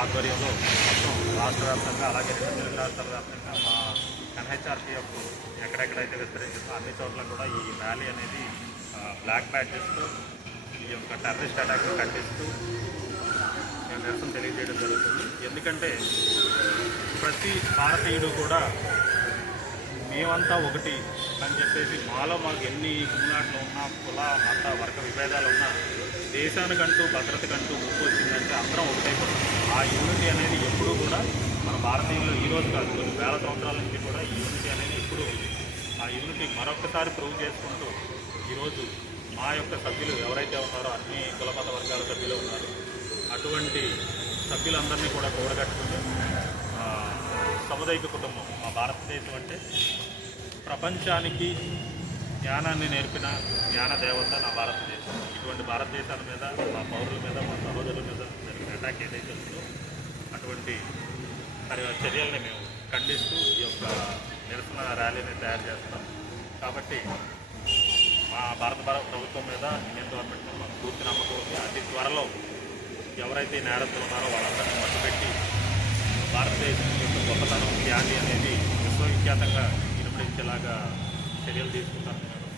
ఆధ్వర్యంలో మొత్తం రాష్ట్ర వ్యాప్తంగా అలాగే రెండు తెలుగు రాష్ట్రాల వ్యాప్తంగా మా ఎన్హెచ్ఆర్పీఎఫ్ ఎక్కడెక్కడైతే విస్తరించిందో అన్ని చోట్ల కూడా ఈ ర్యాలీ అనేది బ్లాక్ బ్యాడ్జెస్తో ఈ యొక్క టెర్రరిస్ట్ అటాక్ను ఖండిస్తూ మేము నిరసన తెలియజేయడం జరుగుతుంది. ఎందుకంటే ప్రతి భారతీయుడు కూడా మేమంతా ఒకటి అని చెప్పేసి మాకు ఎన్ని గుమ్లాట్లు ఉన్నా కుల మత వర్గ విభేదాలు ఉన్నా దేశానికంటూ భద్రతకంటూ ముప్పు వచ్చిందంటే అందరం ఒకటైపోతుంది. ఆ యూనిటీ అనేది ఎప్పుడూ కూడా మన భారతీయులు ఈరోజు కాదు కొన్ని వేల సంవత్సరాల నుంచి కూడా ఈ యూనిటీ అనేది ఎప్పుడూ ఆ యూనిటీ మరొకసారి ప్రూవ్ చేసుకుంటూ ఈరోజు మా యొక్క సభ్యులు ఎవరైతే ఉన్నారో అన్ని కుల మత వర్గాల సభ్యులు ఉన్నారు. అటువంటి సభ్యులందరినీ కూడా కూడగట్టుకుంటూ సముదాయిక కుటుంబం మా భారతదేశం అంటే ప్రపంచానికి జ్ఞానాన్ని నేర్పిన జ్ఞాన దేవత నా భారతదేశం. ఇటువంటి భారతదేశాల మీద మా పౌరుల మీద మా సహోదరుల మీద జరిగిన అటాక్ ఏదైతే ఉందో అటువంటి చర్యల్ని మేము ఖండిస్తూ ఈ యొక్క నిరసన ర్యాలీని తయారు చేస్తాం. కాబట్టి మా భారత ప్రభుత్వం మీద ఇండియన్ గవర్నమెంట్ మీద మాకు పూర్తి నమ్మకం ఉంది. అతి త్వరలో ఎవరైతే నేరస్తులు ఉన్నారో వాళ్ళందరినీ మట్టుపెట్టి భారతదేశం యొక్క గొప్పతనం ఖ్యాతి అనేది విశ్వవిఖ్యాతంగా నిలబడించేలాగా చర్యలు తీసుకుంటాను నేను.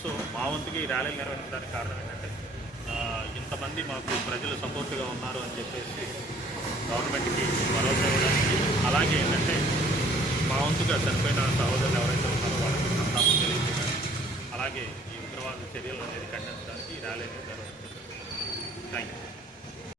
సో మా వంతుకి ఈ ర్యాలీలు నిర్వహించడానికి కారణం ఏంటంటే ఇంతమంది మాకు ప్రజలు సపోర్ట్గా ఉన్నారు అని చెప్పేసి గవర్నమెంట్కి భరోసా ఇవ్వడానికి, అలాగే ఏంటంటే మా వంతుగా చనిపోయిన సహోదరులు ఎవరైతే ఉన్నారో వాళ్ళకి సంతాపం తెలియజేయడానికి, అలాగే ఈ ఉగ్రవాద చర్యలు అనేది ఖండించడానికి ఈ ర్యాలీ అనేది నిర్వహించారు. Thank you.